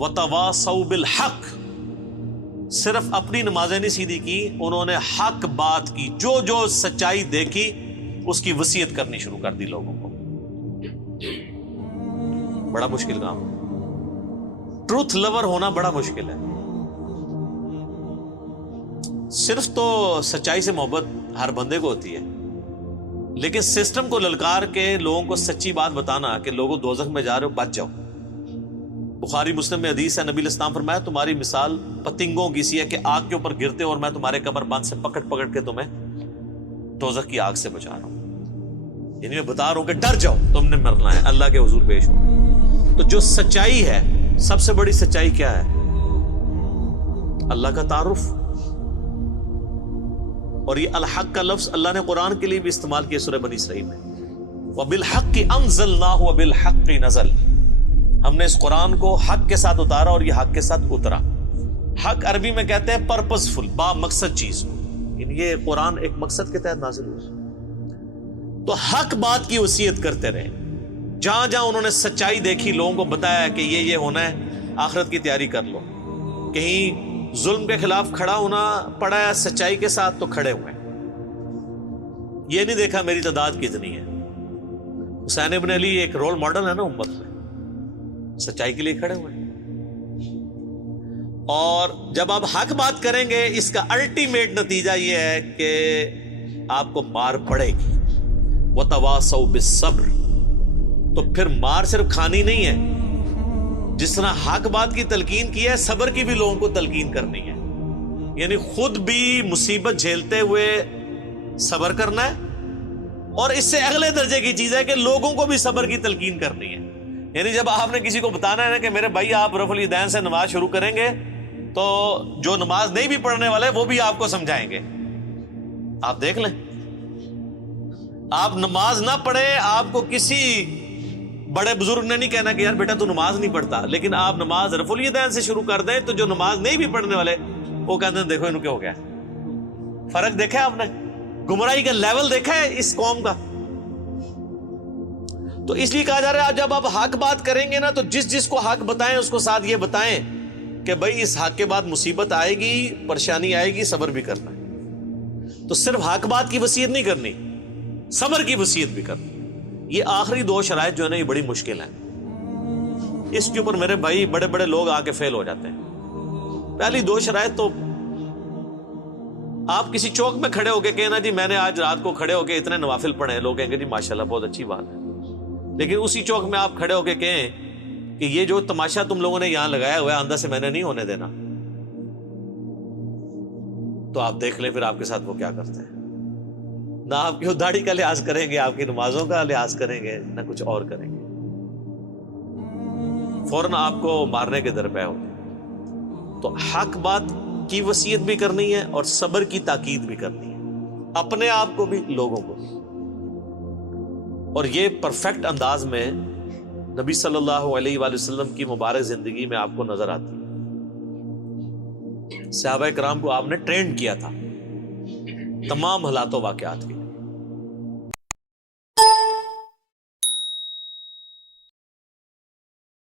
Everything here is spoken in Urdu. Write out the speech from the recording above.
وَتَوَاصَوْا بِالْحَقِّ، صرف اپنی نمازیں نہیں سیدھی کی، انہوں نے حق بات کی، جو جو سچائی دیکھی اس کی وصیت کرنی شروع کر دی لوگوں کو۔ بڑا مشکل کام، ٹروتھ لور ہونا بڑا مشکل ہے۔ صرف تو سچائی سے محبت ہر بندے کو ہوتی ہے، لیکن سسٹم کو للکار کے لوگوں کو سچی بات بتانا کہ لوگوں دوزخ میں جا رہے ہو بچ جاؤ۔ بخاری مسلم میں حدیث ہے، نبی علیہ السلام فرمایا تمہاری مثال پتنگوں کی سی ہے کہ آگ کے اوپر گرتے ہو اور میں تمہارے کمر بند سے پکڑ پکڑ کے تمہیں دوزخ کی آگ سے بچا رہا ہوں، یعنی میں بتا رہا ہوں کہ ڈر جاؤ، تم نے مرنا ہے، اللہ کے حضور پیش ہو۔ تو جو سچائی ہے، سب سے بڑی سچائی کیا ہے؟ اللہ کا تعارف۔ اور یہ الحق کا لفظ اللہ نے قرآن کے لیے بھی استعمال کیا سورہ بنی اسرائیل میں، وَبِالْحَقِّ أَنزَلْنَاهُ وَبِالْحَقِّ نَزَلَ، ہم نے اس قرآن کو حق کے ساتھ اتارا اور یہ حق کے ساتھ اترا۔ حق عربی میں کہتے ہیں پرپسفل، با مقصد چیز، یعنی یہ قرآن ایک مقصد کے تحت نازل ہوا۔ تو حق بات کی وصیت کرتے رہے، جہاں جہاں انہوں نے سچائی دیکھی لوگوں کو بتایا کہ یہ ہونا ہے، آخرت کی تیاری کر لو۔ کہیں ظلم کے خلاف کھڑا ہونا پڑا ہے سچائی کے ساتھ تو کھڑے ہوئے، یہ نہیں دیکھا میری تعداد کتنی ہے۔ حسین ابن علی ایک رول ماڈل ہے نا امت میں، سچائی کے لیے کھڑے ہوئے۔ اور جب آپ حق بات کریں گے، اس کا الٹیمیٹ نتیجہ یہ ہے کہ آپ کو مار پڑے گی۔ وَتَوَاصَوْا بِالصَّبْرِ، تو پھر مار صرف کھانی نہیں ہے، جس طرح حق بات کی تلقین کی ہے، صبر کی بھی لوگوں کو تلقین کرنی ہے، یعنی خود بھی مصیبت جھیلتے ہوئے صبر کرنا ہے، اور اس سے اگلے درجے کی چیز ہے کہ لوگوں کو بھی صبر کی تلقین کرنی ہے۔ یعنی جب آپ نے کسی کو بتانا ہے نا کہ میرے بھائی آپ رفع الیدین سے نماز شروع کریں گے، تو جو نماز نہیں بھی پڑھنے والے وہ بھی آپ کو سمجھائیں گے۔ آپ دیکھ لیں، آپ نماز نہ پڑھے، آپ کو کسی بڑے بزرگ نے نہیں کہنا کہ یار بیٹا تو نماز نہیں پڑھتا، لیکن آپ نماز رفع الیدین سے شروع کر دیں تو جو نماز نہیں بھی پڑھنے والے وہ کہتے ہیں دیکھو انہوں کیا ہو گیا۔ فرق دیکھا ہے آپ نے؟ گمراہی کا لیول دیکھا ہے اس قوم کا؟ تو اس لیے کہا جا رہا ہے جب آپ حق بات کریں گے نا، تو جس کو حق بتائیں اس کو ساتھ یہ بتائیں کہ بھائی اس حق کے بعد مصیبت آئے گی، پریشانی آئے گی، صبر بھی کرنا ہے۔ تو صرف حق بات کی وصیت نہیں کرنی، صبر کی وصیت بھی کرنی۔ یہ آخری دو شرائط جو ہے نا یہ بڑی مشکل ہیں، اس کے اوپر میرے بھائی بڑے بڑے لوگ آ کے فیل ہو جاتے ہیں۔ پہلی دو شرائط تو آپ کسی چوک میں کھڑے ہو کے کہنا جی میں نے آج رات کو کھڑے ہو کے اتنے نوافل پڑھے ہیں، لوگ کہیں گے جی ماشاءاللہ بہت اچھی بات ہے، لیکن اسی چوک میں آپ کھڑے ہو کے کہیں کہ یہ جو تماشا تم لوگوں نے یہاں لگایا ہوا ہے اندر سے میں نے نہیں ہونے دینا، تو آپ دیکھ لیں پھر آپ کے ساتھ وہ کیا کرتے ہیں۔ نہ آپ کی داڑھی کا لحاظ کریں گے، آپ کی نمازوں کا لحاظ کریں گے، نہ کچھ اور کریں گے، فوراً آپ کو مارنے کے درپے ہو۔ تو حق بات کی وصیت بھی کرنی ہے اور صبر کی تاکید بھی کرنی ہے، اپنے آپ کو بھی لوگوں کو بھی۔ اور یہ پرفیکٹ انداز میں نبی صلی اللہ علیہ وآلہ وسلم کی مبارک زندگی میں آپ کو نظر آتی ہے۔ صحابہ کرام کو آپ نے ٹرینڈ کیا تھا تمام حالات و واقعات کے،